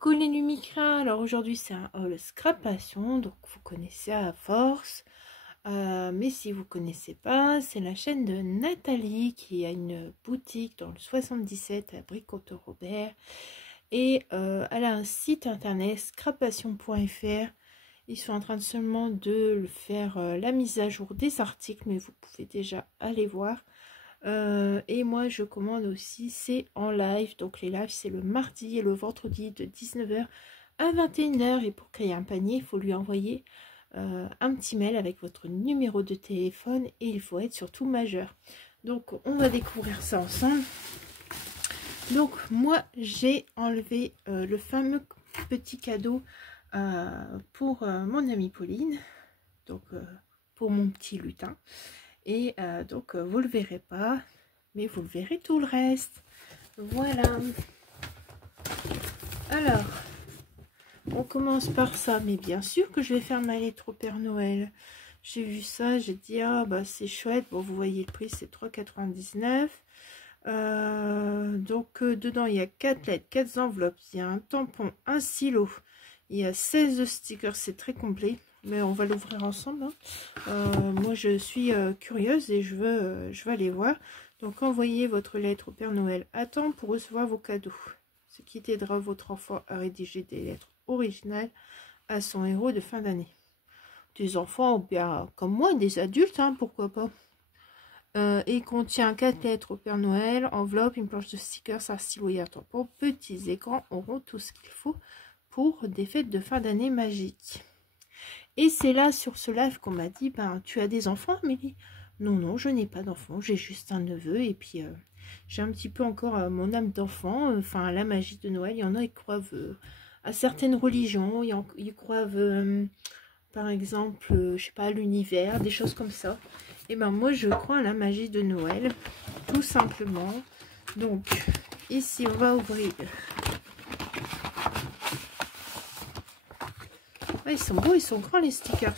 Coucou les Lumicra, alors aujourd'hui c'est un haul scrap passion, donc vous connaissez à force, mais si vous connaissez pas, c'est la chaîne de Nathalie qui a une boutique dans le 77 à Bricoteau-Robert et elle a un site internet scrappassion.fr. Ils sont en train seulement de faire la mise à jour des articles, mais vous pouvez déjà aller voir. Et moi je commande aussi, c'est en live, donc les lives c'est le mardi et le vendredi de 19 h à 21 h, et pour créer un panier il faut lui envoyer un petit mail avec votre numéro de téléphone et il faut être surtout majeur. Donc on va découvrir ça ensemble. Donc moi j'ai enlevé le fameux petit cadeau pour mon amie Pauline, donc pour mon petit lutin. Et donc vous le verrez pas, mais vous le verrez tout le reste. Voilà. Alors, on commence par ça, mais bien sûr que je vais faire ma lettre au Père Noël. J'ai vu ça, j'ai dit ah bah c'est chouette. Bon, vous voyez le prix, c'est 3,99 €. Donc dedans il y a 4 lettres, 4 enveloppes, il y a un tampon, un stylo, il y a 16 stickers, c'est très complet. Mais on va l'ouvrir ensemble, hein. Moi je suis curieuse et je veux aller voir. Donc envoyez votre lettre au Père Noël à temps pour recevoir vos cadeaux, ce qui aidera votre enfant à rédiger des lettres originales à son héros de fin d'année. Des enfants ou bien comme moi, des adultes, hein, pourquoi pas. Et contient 4 lettres au Père Noël, enveloppe, une planche de stickers, un stylo et un tampon. Petits écrans auront tout ce qu'il faut pour des fêtes de fin d'année magiques. Et c'est là, sur ce live, qu'on m'a dit, ben, tu as des enfants, Amélie? Non, non, je n'ai pas d'enfants, j'ai juste un neveu. Et puis, j'ai un petit peu encore mon âme d'enfant, enfin, la magie de Noël. Il y en a qui croient à certaines religions, ils croient, par exemple, je sais pas, à l'univers, des choses comme ça. Et ben, moi, je crois à la magie de Noël, tout simplement. Donc, ici, on va ouvrir... Ah, ils sont beaux, ils sont grands les stickers.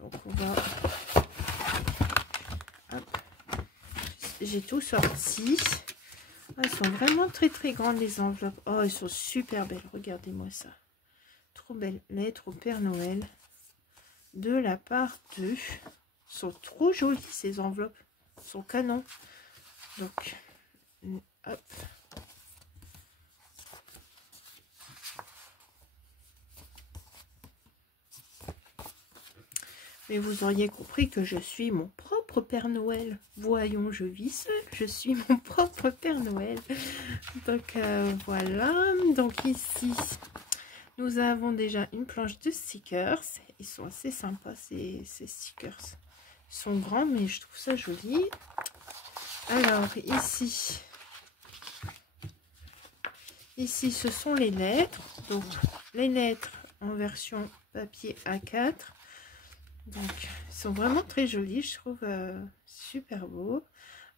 Donc on va... J'ai tout sorti. Ah, ils sont vraiment très très grandes les enveloppes. Oh, elles sont super belles. Regardez-moi ça. Trop belle lettre au Père Noël. De la part d'eux. Elles sont trop jolies ces enveloppes. Elles sont canons. Donc, hop. Mais vous auriez compris que je suis mon propre Père Noël. Voyons, je vis seule, je suis mon propre Père Noël. Donc voilà, donc ici, nous avons déjà une planche de stickers. Ils sont assez sympas ces stickers. Ils sont grands, mais je trouve ça joli. Alors ici ce sont les lettres. Donc les lettres en version papier A4. Donc, ils sont vraiment très jolis, je trouve super beaux.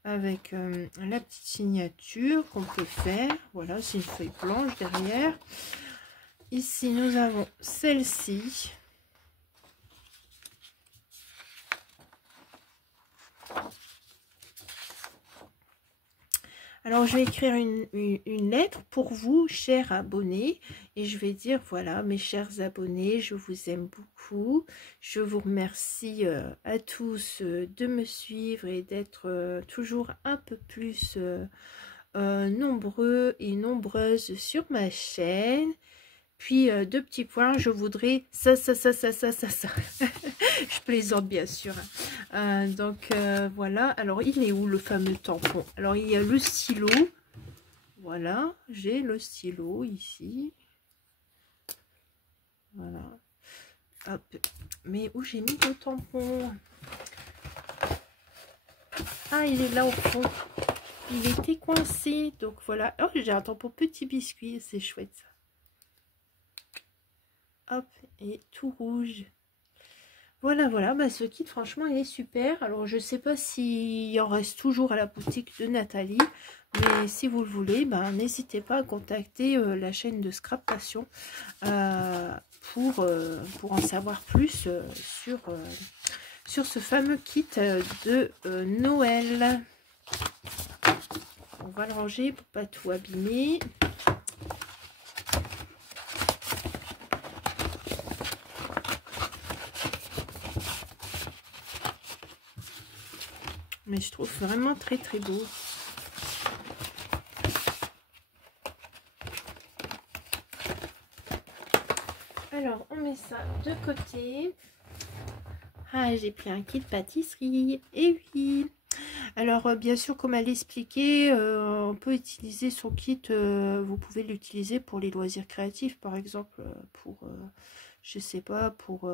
Avec la petite signature qu'on peut faire. Voilà, c'est une feuille blanche derrière. Ici, nous avons celle-ci. Alors, je vais écrire une lettre pour vous, chers abonnés. Et je vais dire, voilà, mes chers abonnés, je vous aime beaucoup. Je vous remercie à tous de me suivre et d'être toujours un peu plus nombreux et nombreuses sur ma chaîne. Puis, deux petits points, je voudrais ça. Je plaisante bien sûr. Donc, voilà. Alors, il est où le fameux tampon? Alors, il y a le stylo. Voilà, j'ai le stylo ici. Voilà. Hop. Mais où j'ai mis le tampon? Ah, il est là au fond. Il était coincé. Donc, voilà. Oh, j'ai un tampon petit biscuit. C'est chouette ça. Hop, et tout rouge. Voilà, voilà, bah, ce kit, franchement, il est super. Alors, je sais pas s'il en reste toujours à la boutique de Nathalie, mais si vous le voulez, bah, n'hésitez pas à contacter la chaîne de Scrap Passion pour en savoir plus sur ce fameux kit de Noël. On va le ranger pour pas tout abîmer. Mais je trouve vraiment très très beau. Alors, on met ça de côté. Ah, j'ai pris un kit pâtisserie. Et oui. Alors, bien sûr, comme elle l'expliquait, on peut utiliser son kit. Vous pouvez l'utiliser pour les loisirs créatifs, par exemple, pour, je sais pas, pour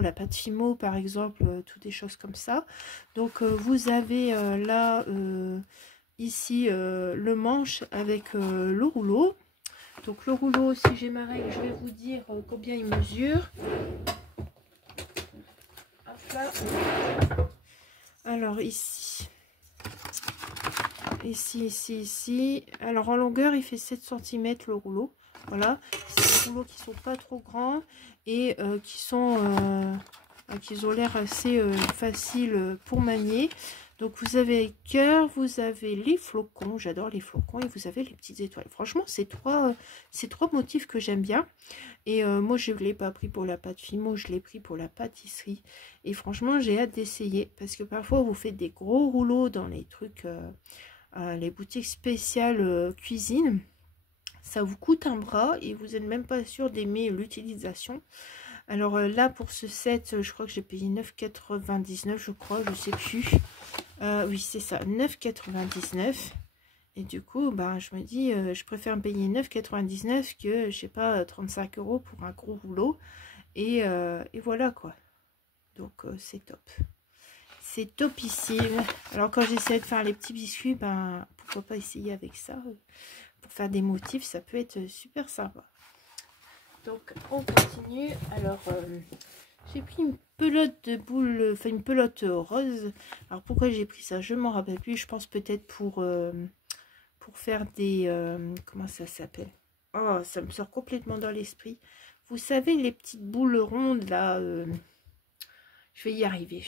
la pâte Fimo, par exemple, toutes des choses comme ça. Donc, vous avez là, ici, le manche avec le rouleau. Donc, le rouleau, si j'ai ma règle, je vais vous dire combien il mesure. Hop là. Alors, ici. Ici. Alors, en longueur, il fait 7 cm le rouleau. Voilà. C'est des rouleaux qui sont pas trop grands et qui ont l'air assez faciles pour manier. Donc, vous avez les cœurs, vous avez les flocons. J'adore les flocons. Et vous avez les petites étoiles. Franchement, c'est trois motifs que j'aime bien. Et moi, je ne l'ai pas pris pour la pâte Fimo, je l'ai pris pour la pâtisserie. Et franchement, j'ai hâte d'essayer. Parce que parfois, vous faites des gros rouleaux dans les trucs, les boutiques spéciales cuisine. Ça vous coûte un bras et vous n'êtes même pas sûr d'aimer l'utilisation. Alors là, pour ce set, je crois que j'ai payé 9,99, je crois, je sais plus. Oui, c'est ça, 9,99. Et du coup, ben, je me dis, je préfère payer 9,99 que, je sais pas, 35 € pour un gros rouleau. Et voilà, quoi. Donc, c'est top. C'est topissime. Alors, quand j'essaie de faire les petits biscuits, ben, pourquoi pas essayer avec ça. Pour faire des motifs, ça peut être super sympa. Donc, on continue. Alors, j'ai pris une pelote de boules, enfin, une pelote rose. Alors, pourquoi j'ai pris ça? Je m'en rappelle plus. Je pense peut-être pour faire des... comment ça s'appelle? Oh, ça me sort complètement dans l'esprit. Vous savez, les petites boules rondes, là... je vais y arriver,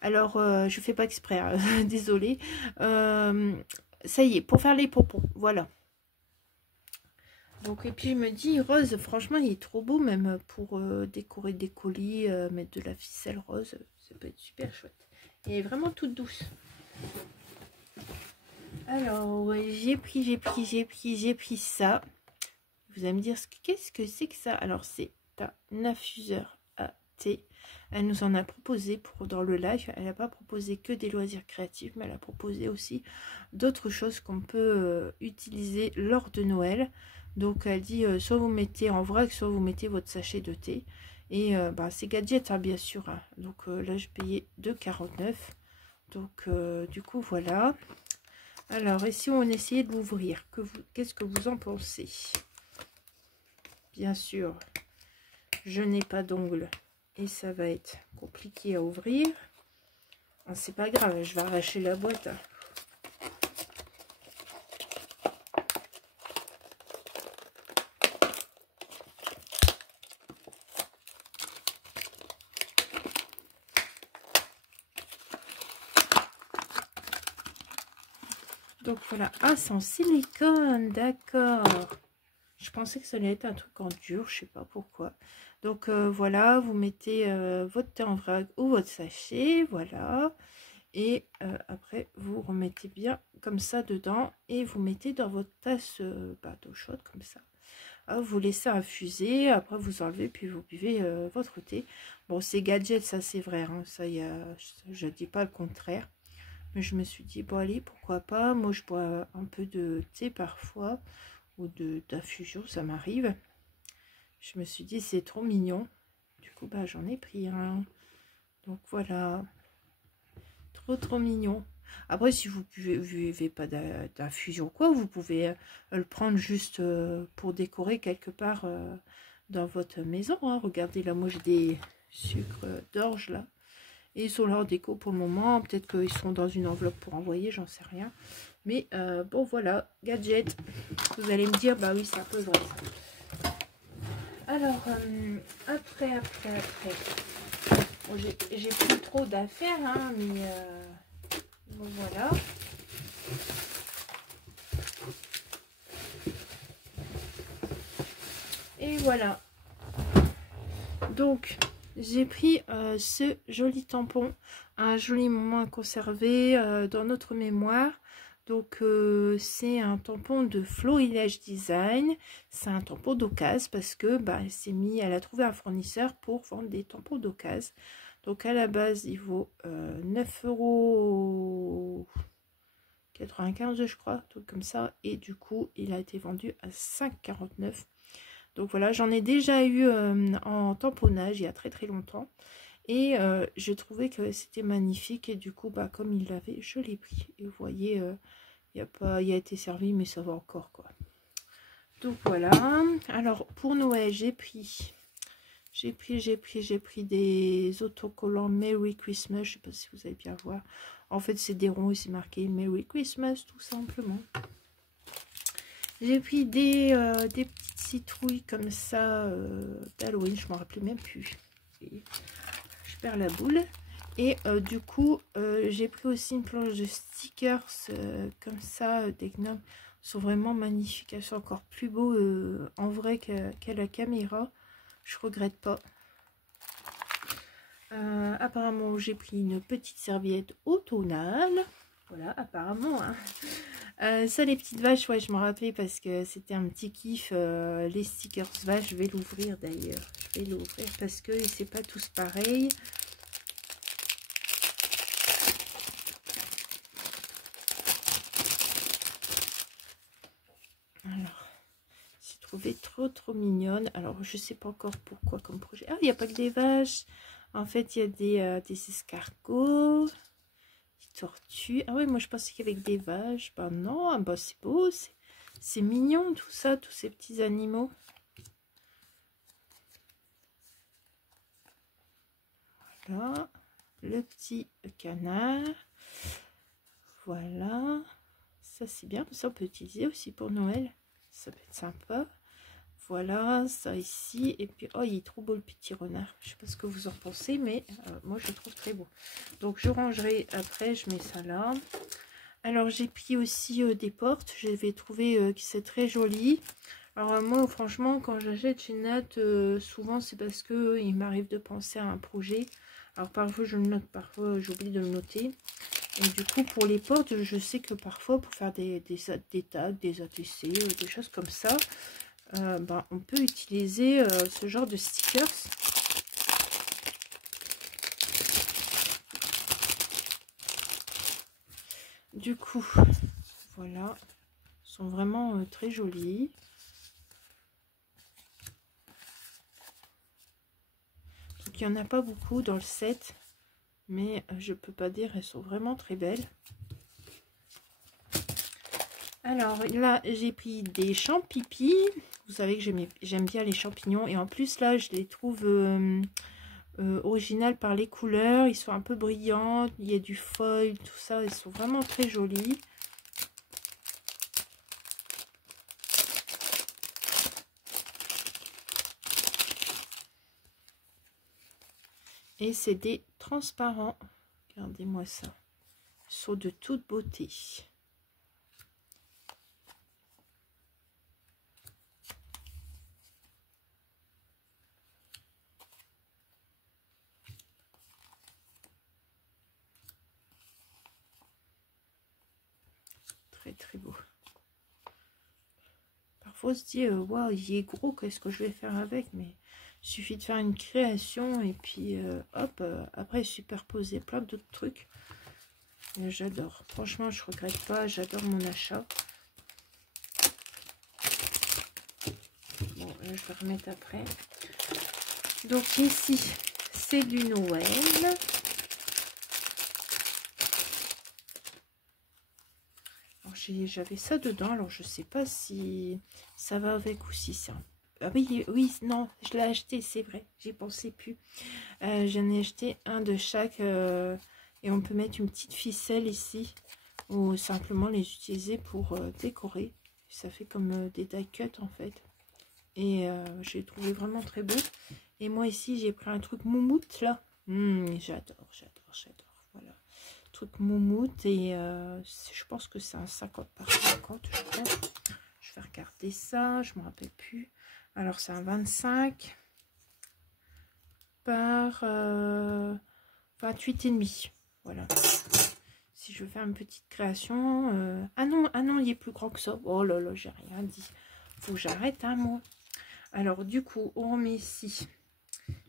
Alors, je fais pas exprès, hein, désolée. Ça y est, pour faire les pompons, voilà. Donc, et puis je me dis, rose, franchement, il est trop beau, même pour décorer des colis, mettre de la ficelle rose, ça peut être super chouette. Et vraiment toute douce. Alors, j'ai pris ça. Vous allez me dire, qu'est-ce que c'est que ça? Alors, c'est un infuseur à thé. Elle nous en a proposé dans le live. Elle n'a pas proposé que des loisirs créatifs, mais elle a proposé aussi d'autres choses qu'on peut utiliser lors de Noël. Donc, elle dit, soit vous mettez en vrac, soit vous mettez votre sachet de thé. Et bah, c'est gadget, hein, bien sûr. Hein. Donc, là, je payais 2,49 €. Donc, du coup, voilà. Alors, et si on essayait de l'ouvrir, qu'est-ce que vous en pensez? Bien sûr, je n'ai pas d'ongles et ça va être compliqué à ouvrir. C'est pas grave, je vais arracher la boîte. Donc voilà, ah, c'est en silicone, d'accord. Je pensais que ça allait être un truc en dur, je sais pas pourquoi. Donc voilà, vous mettez votre thé en vrac ou votre sachet, voilà. Et après, vous remettez bien comme ça dedans et vous mettez dans votre tasse d'eau chaude comme ça. Alors, vous laissez infuser, après vous enlevez, puis vous buvez votre thé. Bon, c'est gadget, ça c'est vrai, hein, ça je dis pas le contraire. Mais je me suis dit, bon allez, pourquoi pas. Moi, je bois un peu de thé parfois, ou d'infusion, ça m'arrive. Je me suis dit, c'est trop mignon. Du coup, bah, j'en ai pris un. Donc voilà. Trop mignon. Après, si vous buvez pas d'infusion quoi, vous pouvez le prendre juste pour décorer quelque part dans votre maison. Hein. Regardez, là, moi, j'ai des sucres d'orge, là. Et ils sont là en déco pour le moment. Peut-être qu'ils sont dans une enveloppe pour envoyer, j'en sais rien. Mais bon, voilà, gadget. Vous allez me dire, bah oui, c'est un peu vrai. Alors, après. Bon, j'ai plus trop d'affaires, hein, mais bon, voilà. Et voilà. Donc, j'ai pris ce joli tampon, un joli moment à conserver dans notre mémoire. Donc c'est un tampon de Florilège Design. C'est un tampon d'occasion parce que elle a trouvé un fournisseur pour vendre des tampons d'occasion. Donc à la base il vaut 9,95 € je crois, tout comme ça. Et du coup il a été vendu à 5,49 €. Donc voilà, j'en ai déjà eu en tamponnage il y a très très longtemps. Et je trouvais que c'était magnifique. Et du coup, comme il l'avait, je l'ai pris. Et vous voyez, il a été servi, mais ça va encore, quoi. Donc voilà. Alors, pour Noël, j'ai pris des autocollants Merry Christmas. Je sais pas si vous allez bien voir. En fait, c'est des ronds et c'est marqué Merry Christmas, tout simplement. J'ai pris des petites citrouilles comme ça d'Halloween. Je m'en rappelais même plus. Et je perds la boule. Et du coup, j'ai pris aussi une planche de stickers comme ça, des gnomes. Ils sont vraiment magnifiques. Elles sont encore plus beaux en vrai qu'à la caméra. Je regrette pas. Apparemment, j'ai pris une petite serviette automnale. Voilà, apparemment. Hein. Ça, les petites vaches, ouais, je m'en rappelais parce que c'était un petit kiff. Les stickers vaches, je vais l'ouvrir d'ailleurs. Je vais l'ouvrir parce que c'est pas tous pareil. Alors, j'ai trouvé trop mignonne. Alors, je sais pas encore pourquoi comme projet. Ah, il n'y a pas que des vaches. En fait, il y a des escargots, des tortues. Ah ouais, moi je pensais qu'il y avait que des vaches. Bah non, bah c'est beau, c'est mignon tout ça, tous ces petits animaux. Voilà, le petit canard. Voilà, ça c'est bien. Ça on peut utiliser aussi pour Noël. Ça peut être sympa. Voilà, ça ici. Et puis, oh, il est trop beau le petit renard. Je sais pas ce que vous en pensez, mais moi, je le trouve très beau. Donc, je rangerai après. Je mets ça là. Alors, j'ai pris aussi des portes. J'avais trouvé qui c'est très joli. Alors, moi, franchement, quand j'achète chez Nat, souvent, c'est parce que il m'arrive de penser à un projet. Alors, parfois, je le note, parfois, j'oublie de le noter. Et du coup, pour les portes, je sais que parfois, pour faire des tags, des ATC, des choses comme ça, on peut utiliser ce genre de stickers. Du coup, voilà, ils sont vraiment très jolis. Donc il n'y en a pas beaucoup dans le set, mais je peux pas dire, elles sont vraiment très belles. Alors là, j'ai pris des champignons. Vous savez que j'aime bien les champignons. Et en plus, là, je les trouve originales par les couleurs. Ils sont un peu brillants. Il y a du foil, tout ça. Ils sont vraiment très jolis. Et c'est des transparents. Regardez-moi ça. Ils sont de toute beauté. Très beau. Parfois on se dit waouh, il est gros, qu'est-ce que je vais faire avec, mais il suffit de faire une création et puis hop, après superposer plein d'autres trucs. J'adore, franchement je regrette pas, j'adore mon achat. Bon là, je vais remettre après. Donc ici c'est du Noël. J'avais ça dedans, alors je sais pas si ça va avec ou si ça. Ah oui, non, je l'ai acheté, c'est vrai, j'y pensais plus. J'en ai acheté un de chaque et on peut mettre une petite ficelle ici ou simplement les utiliser pour décorer. Ça fait comme des die cuts en fait. Et j'ai trouvé vraiment très beau. Et moi ici, j'ai pris un truc moumoute là. J'adore. Voilà. Truc moumoute et je pense que c'est un 50 par 50 je crois. Je vais regarder ça, je me rappelle plus. Alors c'est un 25 par 28,5. Voilà. Si je fais une petite création... Ah non, il est plus grand que ça. Oh là là, j'ai rien dit. Faut que j'arrête, hein, moi. Alors, du coup, on remet ici.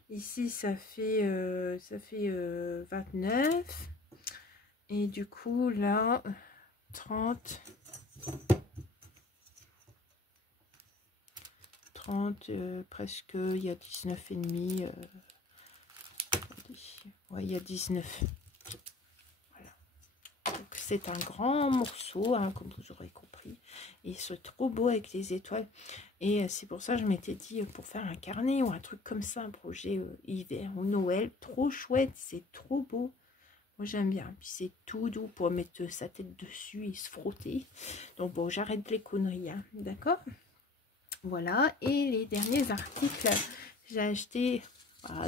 Ici, ça fait 29. Et du coup, là, 30. 30, presque, il y a 19 et demi. Ouais, il y a 19. C'est un grand morceau, hein, comme vous aurez compris. Et c'est trop beau avec les étoiles. Et c'est pour ça que je m'étais dit, pour faire un carnet ou un truc comme ça, un projet hiver ou Noël, trop chouette, c'est trop beau. Moi, j'aime bien. Puis c'est tout doux pour mettre sa tête dessus et se frotter. Donc bon, j'arrête les conneries, hein, d'accord? Voilà. Et les derniers articles, j'ai acheté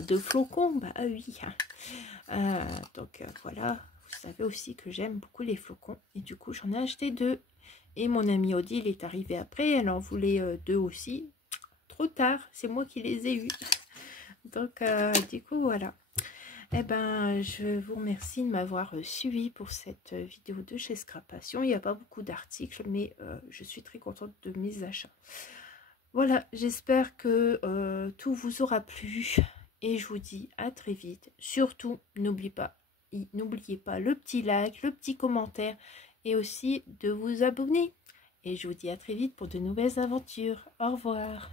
2 flocons. Bah oui. Donc voilà. Vous savez aussi que j'aime beaucoup les flocons. Et du coup, j'en ai acheté 2. Et mon ami Odile est arrivé après. Elle en voulait 2 aussi. Trop tard. C'est moi qui les ai eus. Donc, du coup, voilà. Eh ben, je vous remercie de m'avoir suivi pour cette vidéo de chez Scrapation. Il n'y a pas beaucoup d'articles, mais je suis très contente de mes achats. Voilà, j'espère que tout vous aura plu. Et je vous dis à très vite. Surtout, n'oubliez pas le petit like, le petit commentaire et aussi de vous abonner. Et je vous dis à très vite pour de nouvelles aventures. Au revoir.